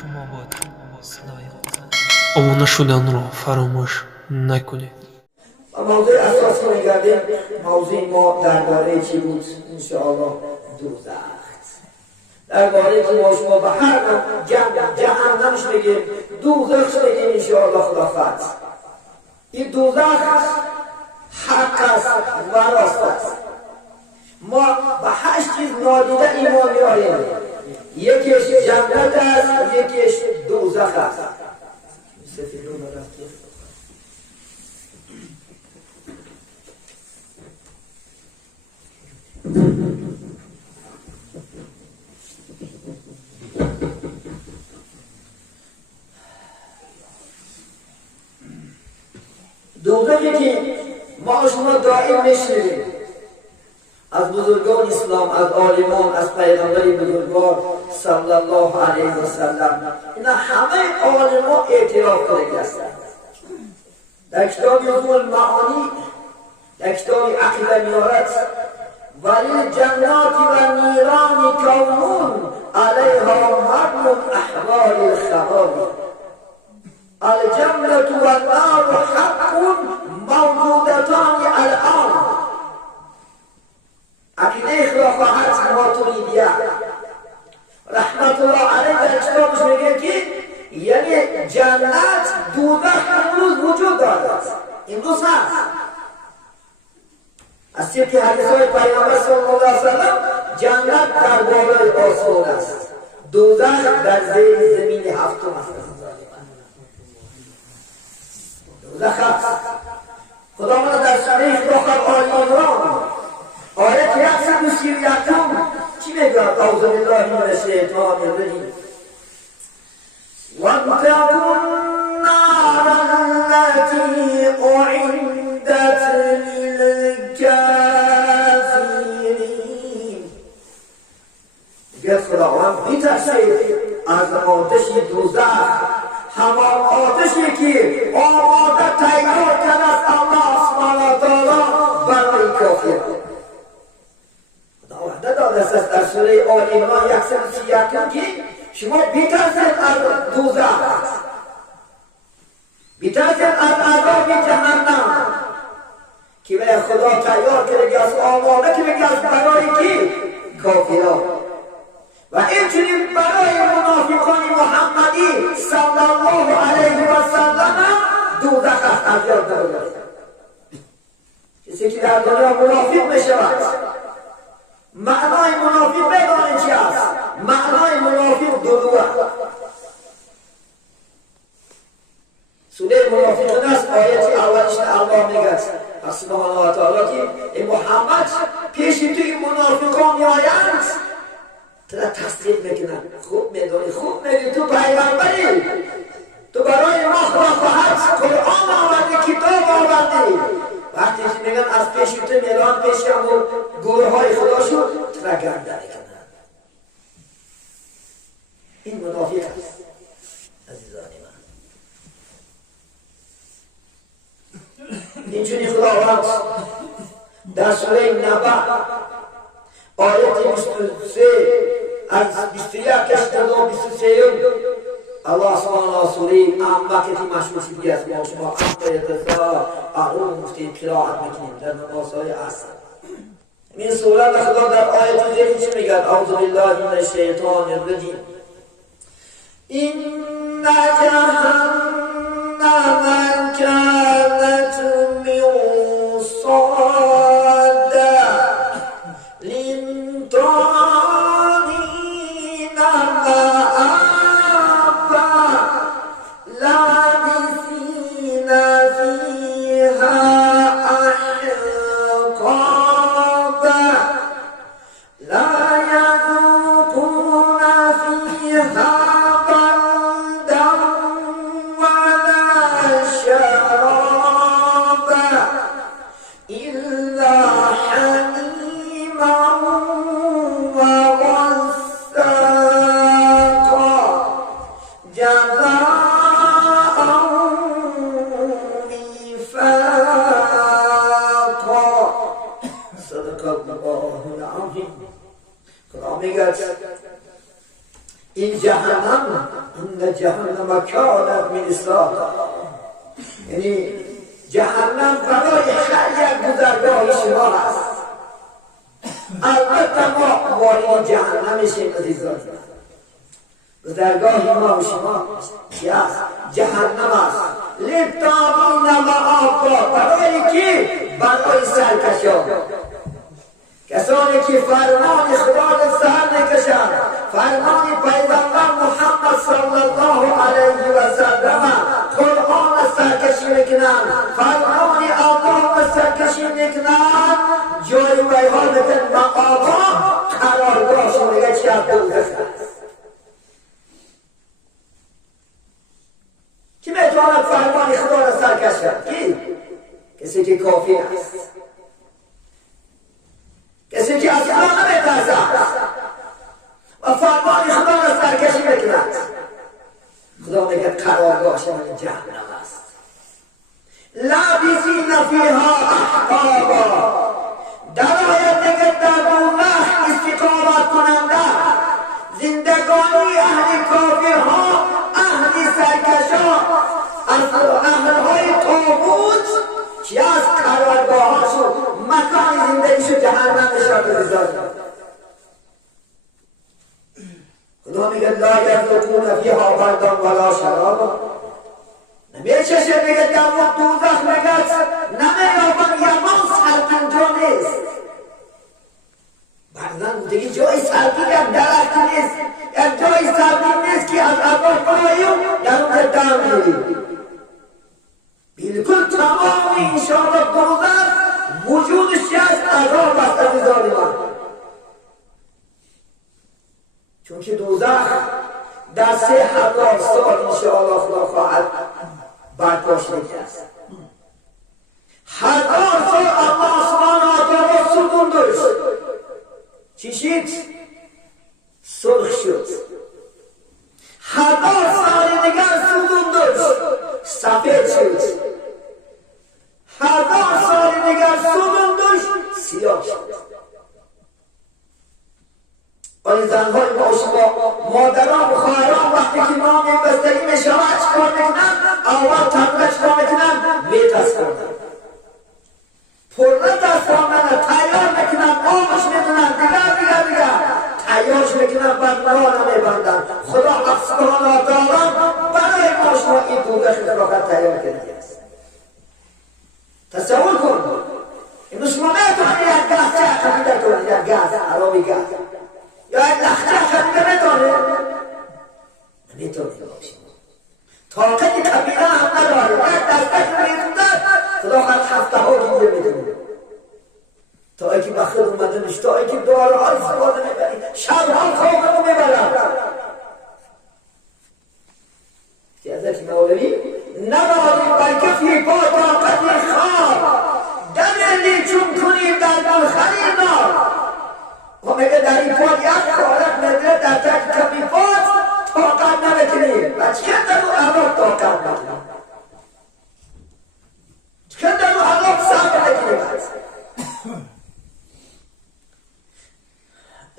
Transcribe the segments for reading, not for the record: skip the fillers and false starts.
شما باد صدای خدا. آماده شدن را فراموش نکنید. موضوع اساس رو میگردیم. موضوع ما درباره چی بود؟ انشاءالله دوزخ. درباره که ما شما به هر جهنمش بگیم، دوزخش بگیم انشاءالله خلافت. این دوزخ حق است و راست است. ما به 8 چیز نادیده ایمان میاریم. یکیش جنت است، یکیش دوزخ است. دوزخی که ما شما دائم میشنویم از بزرگان اسلام، از عالمان، از پیغمبر بزرگوار صلی الله علیه و سلم، اینا همه عالمان اعتراف کرده هستند. در کتاب المعانی، در کتاب عقیده میارد ولی جنات و نیران کون علیها مبن احوال الخوابی الجنة والنار حق موجودتان الان. عقیده خلافت ماتریدیه رحمت الله علیه در کتابش میگه که یعنی جنت دوزخ امروز وجود دارد، امروز هست. از طریق حدیث‌های پیامبر صلی الله علیه و سلم جنت در بالای آسمان است، دوزخ در زیر زمین هفتم است. دوزخ است. خداوند در سوره اخلاق آل عمران آیت 131 چی میگه؟ اعوذ بالله من الشیطان الرجیم واتقوا النار التي اعدت للكافرین. میگه خداوند میترسید از آتش دوزخ، همان آتشی که آماده تیار کرده است الله سبحانه و تعالی برای کافران. خداوند داده است در سوره آل عمران 131 که شما بترسید از دوزخ، بترسید از عذاب جهنم که به خدا تیار کرده است، آماده کرده است برای کی؟ کافران. و اینچنین برای منافقان محمدی صلی الله علیه و سلم دوزخ از یاد نبرید. کسی که در دنیا منافق میشود، معنای منافق بدانید چی است؟ معنای منافق دو است. سوره منافقون است، آیت اولش الله میگه سبحانه و تعالی که ای محمد پیش توی منافقان میآیند ترا تصدیق میکنن، خوب میدانی، خوب میدونی تو پیغمبری، تو برای ما خلافت قرآن آوردی، کتاب آوردی. وقتی که میگن از پیش تو میران پیش همون گروه های خدا شد، ترا گردن کنن. این منافق است عزیزان من. اینجوری خداوند در سوره نبع آیت 23 از 21 تا 23 الله سبحانه سوره اما که مشهور شدی است، ما شما احتیاطا اعلام مفتی قرائت میکنیم در نمازهای عصر. این سوره خدا در آیت دیگه چی میگه؟ اعوذ بالله من الشیطان الرجیم ان جهنم كانت مرصادا للطاغين مآبا لابثين فيها أحقابا لا يذوقون فيها بردا ولا شرابا إلا حميما وغساقا جزاء وفاقا. صدق الله العظيم. خدا میگه این جهنم ان جهنم کانت مرصادا. یعنی جهنم برای هر یک گذرگاه شما هست. البته ما وارد جهنم میشیم عزیزان. گذرگاه ما و شما چی است؟ جهنم است. للطاغین مآبا. برای کی؟ برای سرکشان، کسانی که فرمان خدا را سر نکشند، فرمان پیغمبر محمد صلی الله علیه و سلم، قرآن را سرکشی میکنند، فرمان الله را سرکشی میکنند، جای ویها میکنند مآبا، قرارگاهشون میگه چی از دوزخ است. کی میتواند فرمان خدا را سرکش کرد؟ کی؟ کسی که کافر است، کسی که از خدا نمیترسد و فرمان خدا را سرکشی میکند. خدا میگه قرارگاهشان جهنم است. لابثین فیها احقابا. در آیت میگه در دوزخ استقامت کننده، زندگانی اهل کافرها، اهل سرکشان، اهلهای طاغوت که از قرارگاهاشون مکان زندگیشو جهنم نشان می‌دهد. خدا میگه لا یذوقون فیها بردا ولا شرابا. نمیچشه میگه در وقت دوزخ میگه نمیابن یمان سرکن جا نیست. بعضا دیگه جای سرکی یک درخت نیست، یک جای سرکی نیست که از عذاب برایون در اون دم میری. بالکل تمام انشاءالله دوزخ وجودش از عذاب است عزیزان من. چون که دوزخ در 3000 سال انشاءالله خدا خواهد برپا شده است. 1000 سال الله سبحانه و تعالی سکون داشت. چی شد؟ سرخ شد. 1000 سال دیگر سکون داشت، سفید شد. 1000 سال دیگر سکون داشت، سیاه شد. آن زنهای با شما مادران و خواهران وقتی که نام بستگی میشود چکار میکنن؟ اول تنبه چکار میکنن؟ میتسکنن، پرده دستانن، تیار میکنن، آبش میکنن، دیگر تیارش میکنن، بعد مرانه میبندن. خدا حق سبحانه و تعالی برای ما شما این دوزخ فقط تیار کرده است. تصور کن اینو شما میتونید یک گاز چه خریده کنید، یک گاز عربی گاز یا یک لخچه خریده میتونه؟ نمیتونه باشید. طاقت کبیره هم نداره. یک دسته میتونه خدا هفته ها گیره میدونه تا اینکه بخیر اومده میشه، تا اینکه دارها استفاده میبرید، شبها خواب رو میبرد. حضرت مولوی نداری بلکه فی پا طاقتی خواب دمیلی چون کنیم در دلخری نار. و میگه در این پا یک خارق میده در تک کمی پاس طاقت نمیتونیم. و چه در اون عذاب طاقت نمیتونیم، چه در اون عذاب صبر نمیتونیم.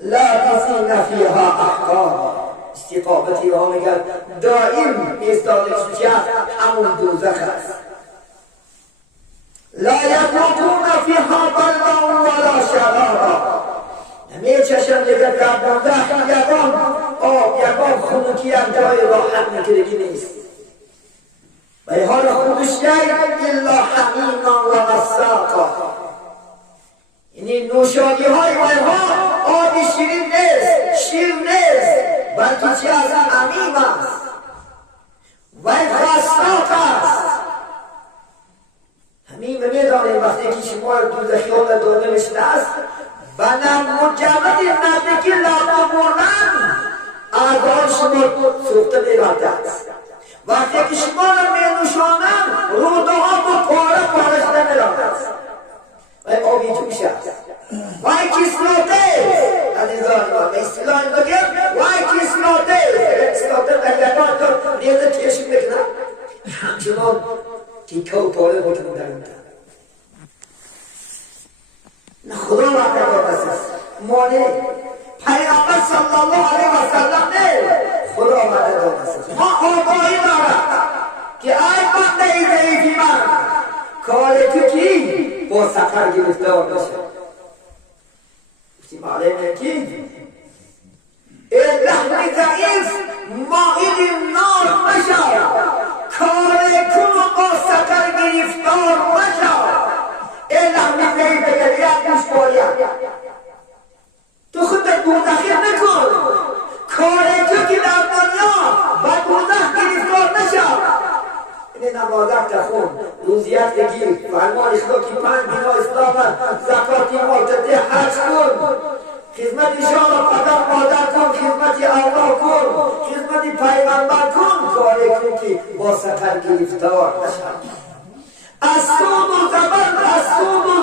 لابثین فیها احقابا. استقامتی ها میگن دائم ایستادگی چی هست؟ همون دوزخ است. لا یذوقون فیها بردا ولا شرابا. نمیچشن دیگه در دوزخ یکان آب، یکان خنکی هم جای راحت میگیرگی نیست. و این حال خودش الا حمیما و غساقا. یعنی نوشابی های اینها آبی شیرین نیست، شیر نیست، بلکه چی از حمیم است و غساق است. حمیم میدانیم وقتی که شما دوزخیان داده میشده است بنا مجرد نزدیکی لابا بردن اعضای شما سوخته می‌گردد است. وقتی که شما را می‌نوشانند روده ها با پاره پاره شده می‌گردد است. و آبی جوش است و کسلوته عزیزان ما به اصطلاح بگیم و کسلوته در یکان تو نیزه چشم میکنن همچنان تیکه و پاره بکنن در اون خدا وقت است مانه پیغمبر صلی الله علیه و سلم نه خدا مدد آمده. ما آگاهی دارد که ای بنده ضعیفی من، کار تو کی؟ با سفر گرفتار بشه. گفتیم آره کی؟ ای لحظی ضعیف مائل نار مشا، کار کن و با سفر گرفتار مشا. ای لحظی ضعیف بگر یک گوش باید تو خود دوزخی نکن، کار تو که در دنیا با دوزخ گرفتار نشا. این نمازت تخون، روزیت بگیر، فرمان خدا که 5 دینا اسلام، زکاتی مالتده حج کن، خدمت شما پدر مادر کن، خدمت الله کن، خدمت پیغمبر کن، کاری کن که با سفر گرفتار نشد. از سود و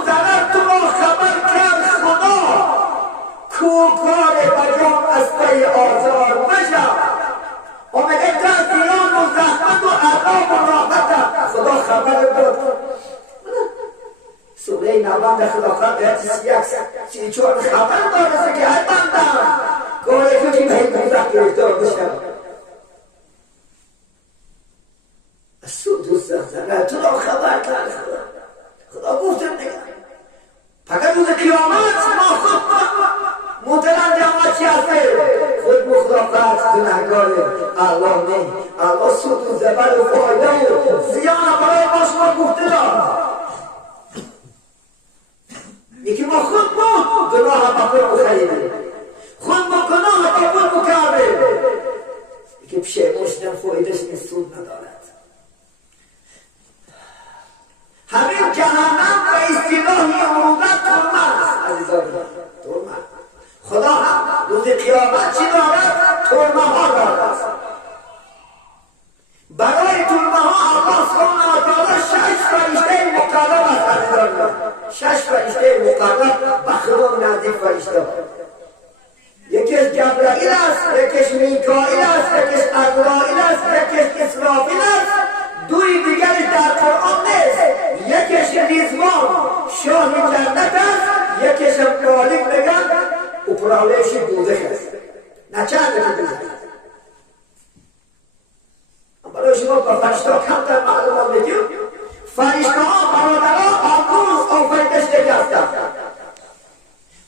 ضرر تو را خبر کرد خدا، کو کار بجام از پی آزار مشد. آمده تا زیان و زحمت و عذاب و راحت خدا خبر داد. سوره نوان خلافت یک چون خبر دارست که ای بندم کاری تو که به این دوزخ گرفتار بشم. از سود و ضرر تو را خبر کرد خدا گفتم نگه فقط روز قیامت ما خود محترم جماعت چی هسته خود مخلافت گناهگاره. الله نه، الله سود و ضرر و فایده و زیان برای ما شما گفته دارد. یکی ما خود ما گناه با خود بخریدیم، خود ما گناه با خود بکردیم. یکی پشیمون شدن فایدهش نیست، سود ندارد. همین جهنم و اصطلاحی عروبت ترمه است عزیزان، ترمه. خدا هم روز قیامت چی دارد؟ ترمه ها دارد. برای ترمه ها الله سبحانه و تعالی 6 فرشته مقرب است عزیزان، 6 فرشته مقرب به خدا نزدیک فرشته. یکیش جبرائیل است، یکیش میکائیل است، یکیش عزرائیل است، یکیش اسرافیل است. دوی دیگرش در قرآن نیست. یکیش ریزوان شاه جنت است، یکیش مالک بگن اپرالش دوزخ است. نه چند که دوزخ است. برای شما با فرشته کمتر معلومات بگیم. فرشته ها برادرها آموز آفریده شده هستند.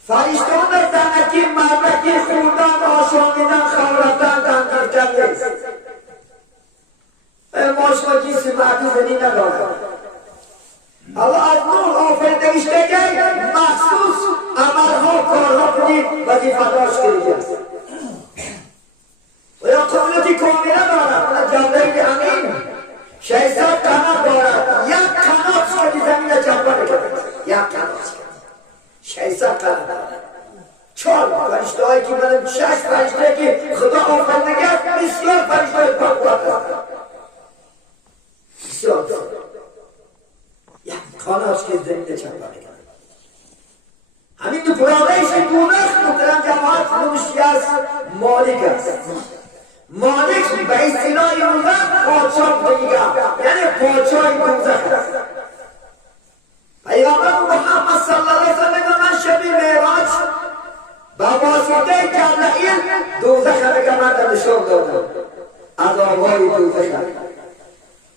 فرشته ها در زنکی مردکی خوردن آشامیدن خورفتن دنگفتن نیست. ما شما جنس مردی زنی ندارد. الله از نور آفریده شده مخصوص عملها کارها کنید وظیفه‌دار شده است. و یا قابلیتی کامله دارد. من جبرئیل امین 600 قنات دارد. یک قنات که زمین جنبه نکرد. یک قنات 600 قنات دارد. 4 فرشته هایی که من 6 فرشته که خدا آفریده کرد بسیار فرشته پاکوات هستند. بسیار دارد. یک قنات که زمین جنبه نکرد. همین دو پرادهش دونخ محترم جماعت نوشی است مالک است. مالک به اصطلاح امروزه پادشاه بگیرم، یعنی پادشاه دوزخ است. پیغمبر محمد صلی الله علیه و سلم من شب معراج با واسطه جبرائیل دوزخ را من نشان دادم، عذاب‌های دوزخ.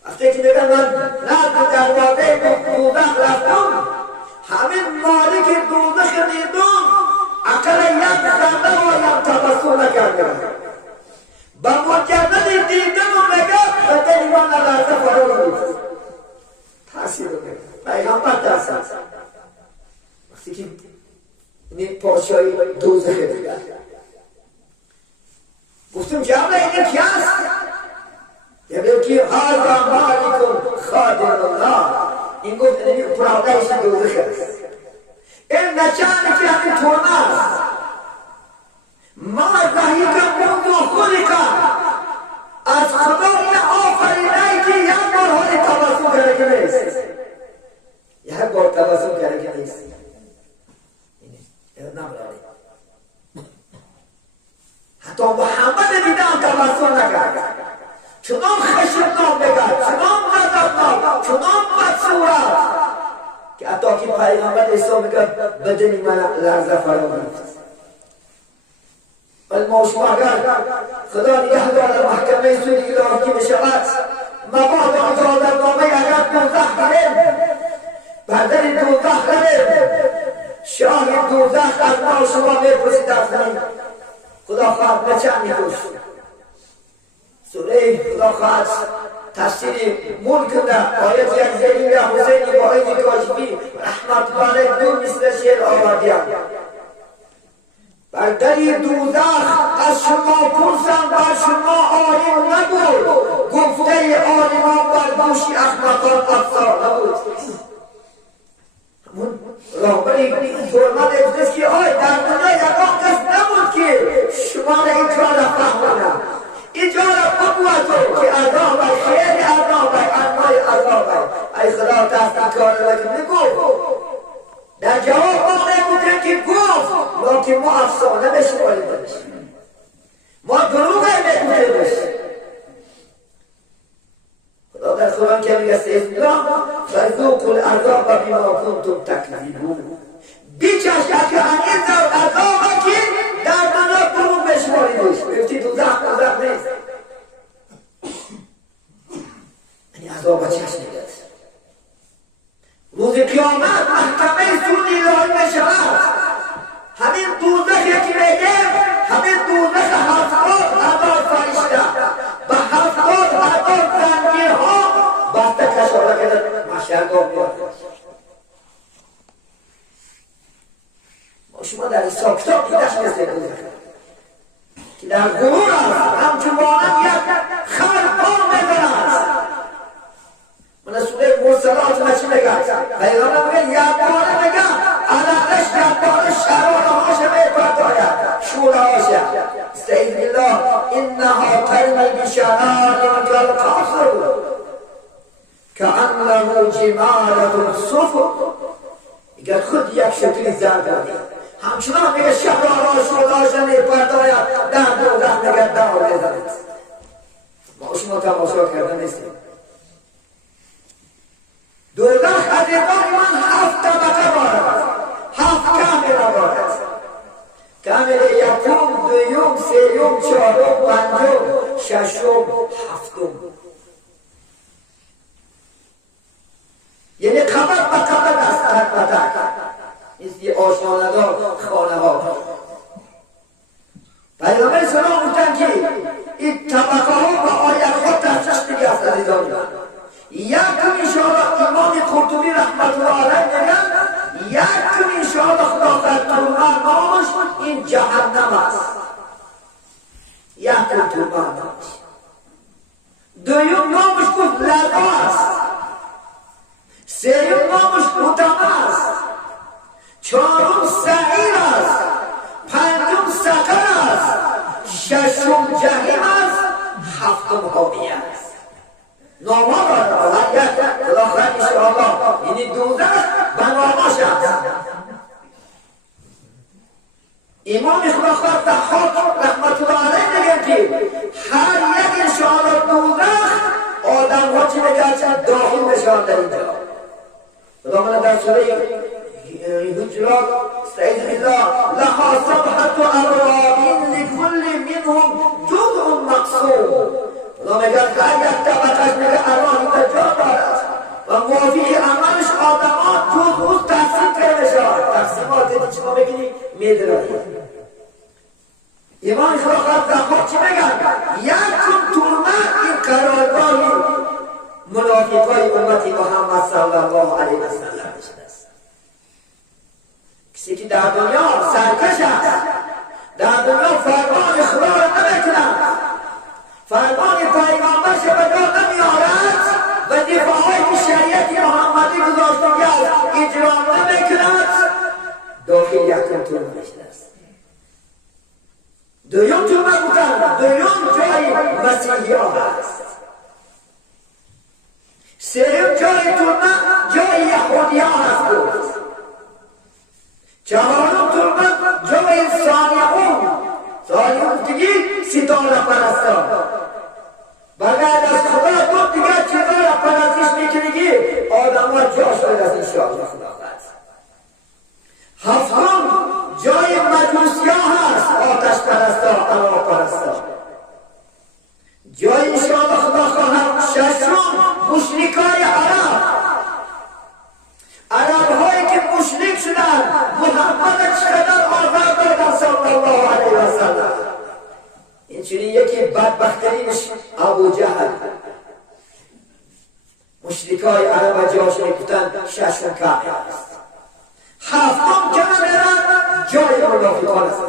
وقتی که دیدم من نزد دروازه دوزخ رفتم، همین مالک دوزخ دیدم عقل یک ذره و یک تبسم نکردم. با مجرد دیدن و نگاه به دل من لرزه فرا گرفت. تاثیر میکنه. پیغمبر تاثیر. وقتی که این پادشاهی دوزخ دیگر گفتم جبرئیل این کی است؟ جبرئیل که هذا مالک خادم الله. این گفت این پرادهش دوزخ است. این نشانه که همین ترمه است. ما ضحیک منذ خلق، از خدا این آفرینه که یک بار حال تبسم کرده نیست. یک بار تبسم کرده نیست. این نمرانی حتی محمد دیدم تبسم نکرد. چنان خشمناک بگرد، چنان غضبناک، چنان بدصورت که حتی که پیغمبر عیسی میگه بدن من لرزه فرا گرفت. ولی ما شما اگر خدا نگهدار محکمه سودی الهی بشود مبادا اجازتنامه اگر دوزخ گیریم بر در دوزخ بریم شاه دوزخ از ما شما میپرسید افزنید خدا خواهد به چند میکش سوره خدا خواهد تفسیر ملک در آیت یک زیدی یا حسینی با ایدی کاشفی رحمت الله علیه دو مثل شعر آوردیم بر دری دوزخ از شما پرسم بر شما عالم نبود گفته عالمان بر دوشی احمقان افزار نبود همون راهبری فرمد افزاست که آی در دنیا یکان کس نبود که شما را اینجا را فهمانم اینجا را بگوید که عذاب خیلی عذاب انواع عذاب ای خدا دست کار لکن نگو در جواب ما نگوتیم که گفت لیکن ما افسانه بشماریم ما دروغ نگوتیم خدا در قرآن که میگه سیزدان فذوقوا العذاب بما کنتم تکذبون بیچش که این عذاب که در دنیا دروغ بشماریدش گفتی دوزخ نیست این عذاب چشم نگه روز قیامت محکمه سودی الهی بشود همین دوزخی که میگیم همین دوزخ 70,000 فرشته و 70,000 زنجیرها بسته کشاره کرده محشرگاه میاد ما شما در حساب کتاب دیدش مثل دوزخ که در غرور است همچون مانند یک خربان میزند من سوره مرسلات ما چی میگن؟ پیغمبر میگن یک باره میگن علقش یک باره شراره هاشه میپرداید شوره هاشه استعیذ بالله انها ترمی بشرار کالقصر کانه جمالة صفر اگر خود یک شکلی زرد داری همچنان میگه شراره شوره هاشه میپرداید در دوزخ میگه دار بزنید ما شما تماشا کرده نیستیم دوزخ عزیزان من 7 طبقه دارد 7 کامل دارد کامل یکم دویم سیم چهارم پنجم ششم هفتم یعنی قبر به قبر است قطعه مثل آشانه‌دار خانه ها پیغمبر سلام گفتن که این طبقه ها با آیت ها تفسیش دیگه است عزیزان یکم انشاءالله امام قرطبی رحمت الله علیه میگن یکم انشاءالله خدا فرتورمان نامش این جهنم است یکم تورمان نامش دویم نامش گفت لظا است سیم نامش حطمه است چهارم سعیر است پنجم سقر است ششم جهنم است هفتم حاویه است نامه دارد یک خلاخر انشاءالله یعنی دوزخ بنامش است امام خلاخر ضحاک رحمت الله علیه میگن که هر یک انشاءالله دوزخ آدم ها چی میگن داخل بشن در اینجا خدا من در سوره حجرات استعیذ بالله لها سبحة ابواب لكل منهم جزء مقسوم خدا میگه هر یک طبقش میگه الان اینجا جا دارد و موافق عملش آدمان جزء تقسیم کرده شد تقسیمات دیدی چی ما بگیری میدرد ایمان خلاقات ضحاک چی میگن یکم تورمن این قرارگاهی منافقای امتی محمد صلی الله علیه و سلم کسی که در دنیا سرکش است در دنیا فرمان خدا را نمیکنند فرمان پیغمبرش به جا نمیارد و دفاعهای شریعت محمدی گذاشتگی است اجرا نمیکند داخل یکم تورمنش است دویم تورمن بودن دویم جای مسیحی ها هست سوم جای تورمن جای یهودی ها هست بود چهارم تورمن جای ثانیون دیگه ستاره پرستان بغیر از خدا دو دیگر چیزا را پرستش میکنی آدم ها جاش باید از این شاهد خدا هست هفتم جای مجوسی ها هست آتش پرستان سخت‌ترینش ابو جهل، مشرکای عرب و جاش میگفتن ششم کعبه است، هفتم کعبه جای منافقان است.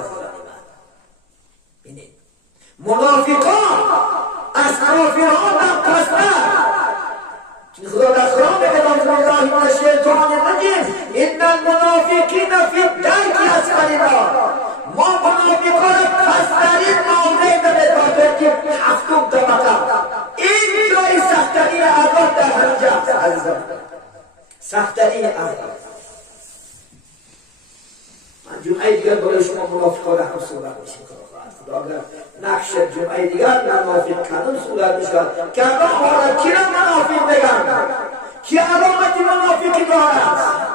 ببینید منافقان از کافران هم پستر. خدا در قرآن میگه اعوذ بالله من الشیطان الرجیم ان المنافقین فی الدرک اسفل النار. ما منافقان پسترین موضع داره تا که هفتم طبقه. این جای سخت‌ترین عذاب در همینجا است عزیزان، سخت‌ترین عذاب. من جمعه دیگر برای شما منافقان را هم صحبت میشیم. خدا اگر نقش جمعه دیگر منافق کردن صورت میشود که الان حالا کی را منافق بگن، کی علامت منافقی دارد.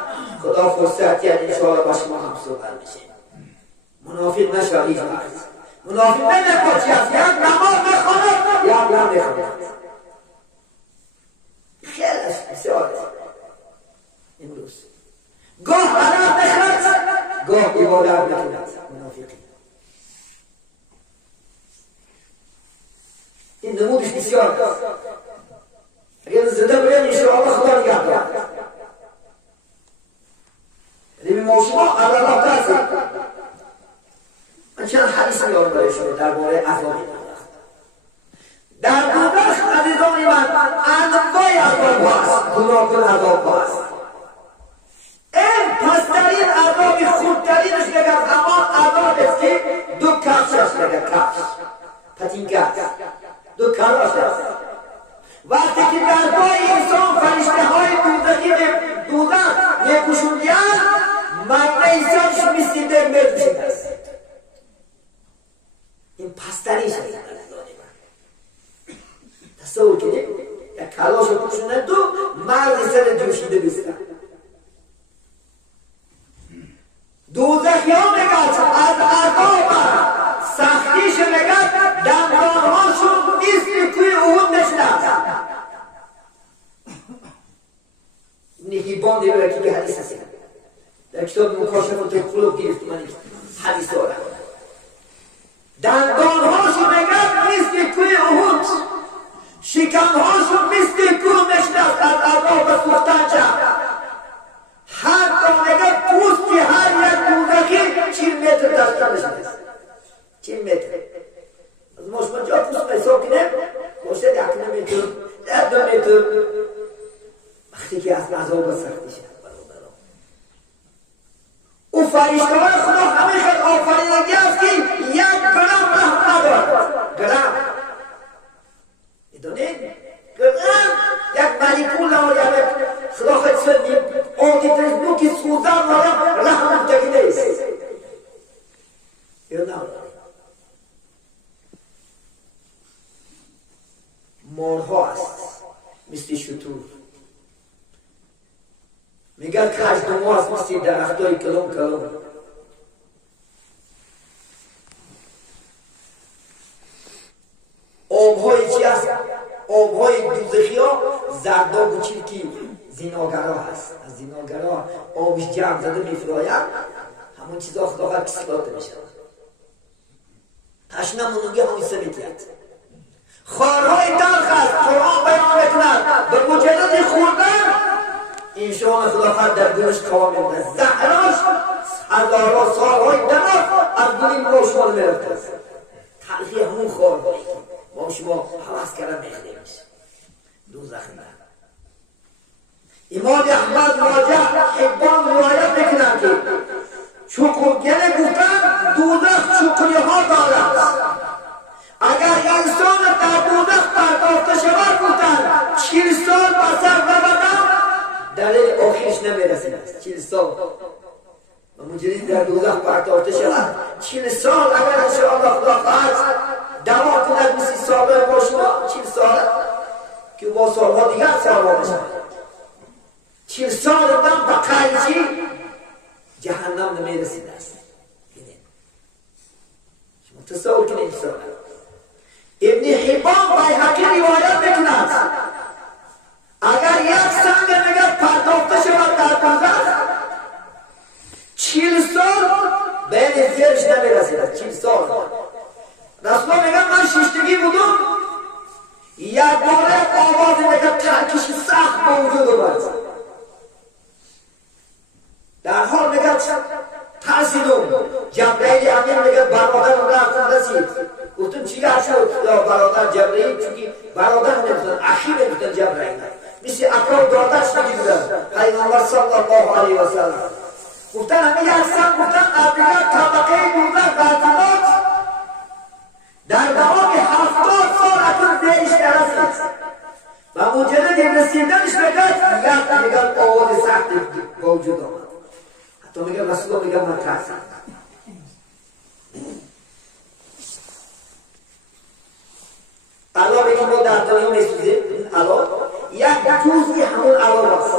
خدا فرصت کرد انشاءالله با شما هم صحبت میشیم. منافق نشود هیچ وقت. منافق نمیگه چی است، یک نماز بخواند یا نمیخواند. خیلی بسیار امروز گاه عرب بخرد گاه عبادت بکند منافقی. این نمودش بسیار است. اگر زنده بریم انشاءالله خدا نگه دارد. یعنی ما شما الله ترسید. من چند حدیث میارم برای شما درباره عذاب در دوزخ. عزیزان من انواع عذاب هست، گناهکار عذاب هست. این پسترین عذابی خوبترینش بگم همان عذاب است که دو کفشش بگم، کفش پتینکه دو کلاش است. وقتی که در پای انسان فرشته های دوزخی به دوزخ میکشوندند مغز انسانش مثل در مرد شده است. این پسترینش است. تصور کنید یک کلاش رو کشوندند تو مغز سر جوشیده بستند. دوزخی ها میگد از عذاب سختیش میگد دندانهاشون مثل کوی احد نشنند. نهیبان دیگه که حدیث هست در کتاب مکاشفات القلوب گرفت من حدیث دارم. دندانهاشون میگد مثل کوی احد، شکمهاشون مثل کوه نشنند از عذاب سوختن چند. هر دانگه پوستی هر یک دوزخی 40 متر دستانش است. 40 متر. از ما شما جا پوست حساب کنیم باشه 1 متر 2 متر. وقتی که از عذاب سختی شد او فرشته های خدا همه خیلی آفرینگی است که 1 گرم رحم ندارد. گرم میدونید؟ گرم یک ملیکول نماید خدا خیلی سنیم آنی ترزمو که سوزن مالا رحم تکیده است یا نماید. مارها است مثل شطور. میگن کژدم ها است مثل درختای کلم کلم. آبهای چی است؟ آبهای دوزخی ها زرداب و چیرکی زیناگرها هست. از زیناگرها آبش جمع زده میفراید همون چیزا خدا خواهد کسلاته میشه. تشنه منونگی همون سمیتیت. خارهای تلخ است. قرآن بیان میکند به مجرد خوردن انشان خدا خواهد در دلش کامل است. زهراش هزارها سالهای دراز از دل ما شما میرفته است. تلخی همون خارهایی ما شما حواس کردن میخواه میشه دوزخ نه. امام احمد راجع حبان روایت میکنند که چکرگله گفتن دوزخ چکری ها دارد. اگر انسان در دوزخ پرداخته شود گفتن 40 سال بسر ببندن دلیل آخرش نمیرسید. 40 سال و مجرد در دوزخ پرداخته شود 40 سال اگر انشاءالله خدا خواهد دوام کند مثل سابق با شما 40 سال که با سالها دیگر سالها بشن 40 سال دم با قیچی جهنم نمیرسید است. شما تصور کنید سال ابن حبان بیهقی روایت میکند اگر یک سنگ نگه پرداخته شود در دوزخ 40 سال بین زیرش نمیرسید. 40 سال رسول میگم من شیشتگی بودم در حال میگه ترسیدم. جبرئیل امین میگه برادرم رفتم رسید. گفتم چی شد؟ یا برادر جبرئیل، چونکه برادر نمیتونن، اخی نمیتونن جبرئیل، مثل اکا و دادرش نمیتونن. پیغمبر صلی الله علیه و سلم گفتن همه یکسان، گفتن ابریات طبقه دوزخ قاتلات در دوام 70 سال اکنون بهش نرسید و مجرد رسیدنش بگد میگن آواز سختی موجود آمد. حتی میگه رسول میگه من ترسم. علاوه که ما در دنیا میسوزیم، علاوه یک جزئی همون علاوه است.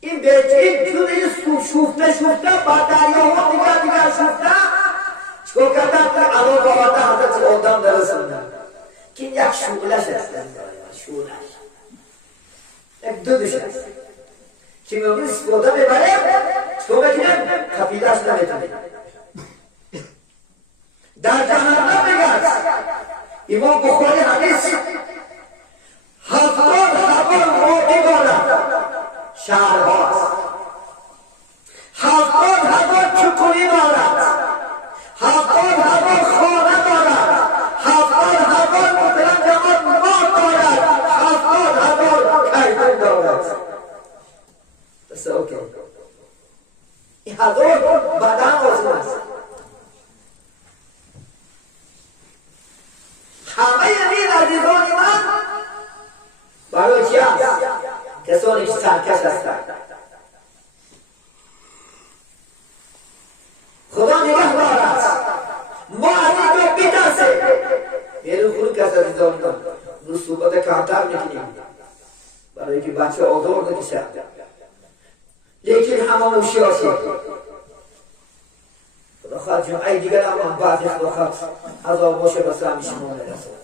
این بیچین جوری شوفته با دریاها دیگر شوفته چکو کردن که علاوه آورده حضرت آدم درستندن که یک شغلش است. شغلش یک دودش است که میگوید سپوده ببره چکو بکنیم کپیدهش نمیتونیم. در جهنم میگرد امام بخاری حدیث 70 موردی دارد شهرهاست، 70 چکونی دارد، 70 خانه دارد، 70 محترم جماعت ماد دارد، 70 کیفون دارد. بس اوکی این 1000 بدن آزم است. همه این عزیزان من برای چی هست؟ کسانی که سرکش هستند. خدا نگه دارد ما از این دو بیترسیم. بیرون خونی کس عزیزان من رو صحبت کمتر میکنیم برای که بچه آزار نکشد، لیکن همه مشیاسی خدا خواهد جون ای دیگر اما بعضی خدا خواهد عذاب باشه بس همی شما نرسد.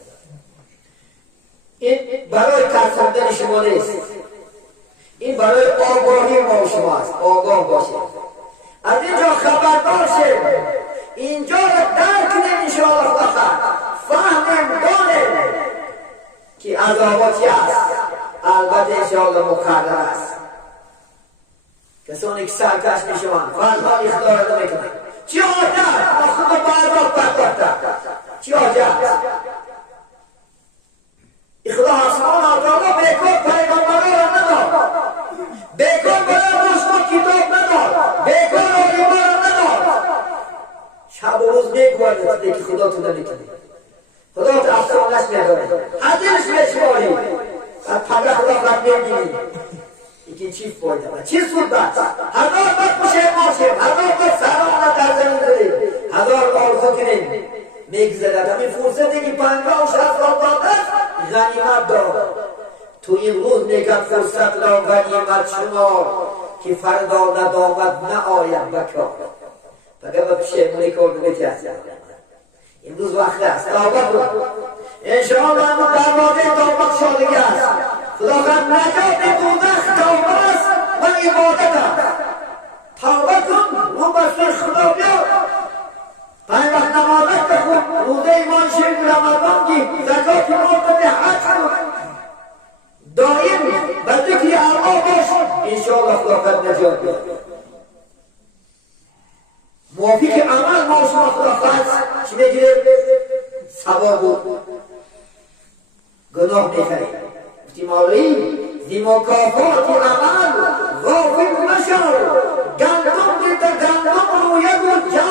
این برای ترساندن شما نیست، این برای آگاهی ما شما است. آگاه باشید، از اینجا خبردار شید، اینجا را درک کنیم انشاءالله خدا فهمیم دانیم که عذاباتی است. البته انشاءالله مقرر است. کسانی که سرکش میشوند فرمان خدا را نمیکنند چی حاجت؟ ما خود برداشت پرداختن چی حاجت؟ خدا آسمان آتالا بیکار پیغمبران را نداد، بیکار برای مسلمان کتاب نداد، بیکار آلیمان را نداد. شب و روز میگوید که خدا تو نمیکنه، خدا تو افسانش میداره، حدیث میشماری از پدر خدا خود نمیگیری. یکی چی فایده؟ چی سود بست؟ 1000 بار پشیمان شیم، 1000 بار سلام در زمین داریم، 1000 بار آرزو کنیم میگذرد. همین فرصتی که 50 و 60 سال داده غنیمت دار. تو این روز میگن فرصت را غنیمت شمار که فردا ندامت نآید بکار. فقط با پشیمانی کار نمی‌کنی. امروز وقت است توبه کن. انشاءالله همون دروازه توبه شادگی است. خداوند نجات دوزخ توبه است و عبادت است. توبه کن، رو به خدا بیار. 5 وقت نمازت بخون، روزه ایمان شریف رمضان گیر، زکات مال بده، حج کن، دائم به ذکر الله باش، انشاءالله خداوند نجات بیار. موافق عمل ما شما خداوند چی میگیره؟ ثواب و گناه میخرید. گفتی مولوی زی مکافات عمل غافل مشو، گندم دیده گندم روید و جا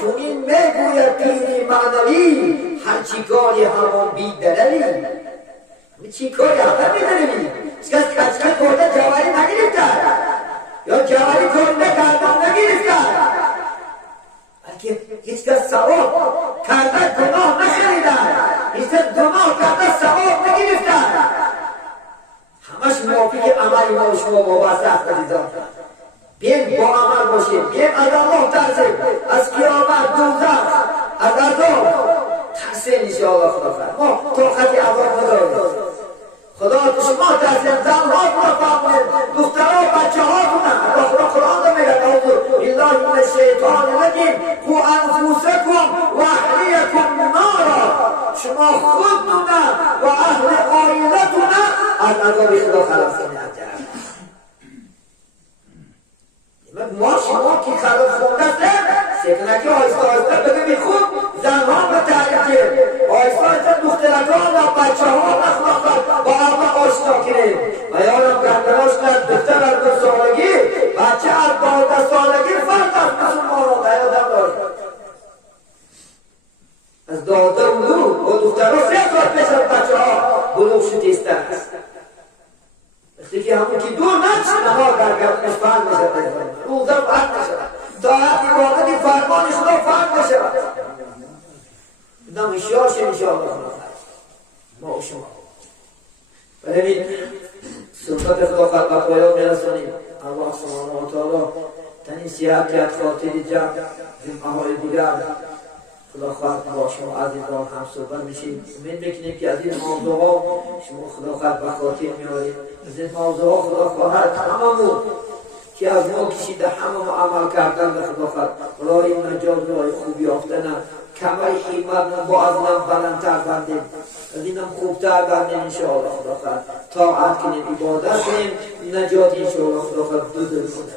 چون این میگوید پیری معنوی هر چی کاری همون بی دللی. همه چی کاری همون بی دللی. کس کچکه کرده جواری نگیرفتر یا جواری کرده گندم نگیرفتر، بلکه هیچ کس ثواب کرده گناه نخریدن، هیچ کس گناه کرده ثواب نگیرفتن. همش موافق عمل ما و شما وابسته است عزیزان. بیایم با عمل باشیم، بیایم از الله ترسیم، از قیامت دوزخ از عذاب ترسیم انشاءالله. خدا ما طاقت عذاب نداریم. خدا تو شما ترسیم، زنهاتون را فهمونید، دخترها بچه‌هاتون. خدا قرآن میگه اعوذ بالله من الشیطان الرجیم قو انفسکم و اهلیکم نارا. شما خودتون و اهل عائلتون از عذاب خدا خلاص کنید. برسانیم. الله سبحانه و تعالی تنین سیاحت خاطری جمع جمعه های دیگر خدا خواهد با شما عزیزان هم صحبت میشیم. امید میکنیم که از این موضوع ها شما خدا خواهد به خاطر میارید. از این موضوع ها خدا خواهد هممون که از ما کشیده همه عمل کردن به خدا خواهد راه نجات راه خوبی یافتن کمر ایمان با از نم بلندتر بندیم از اینم خوبتر بندیم انشاءالله خدا خواهد طاعت کنیم عبادت کنیم نجات انشاءالله خدا خواهد بدل کنیم.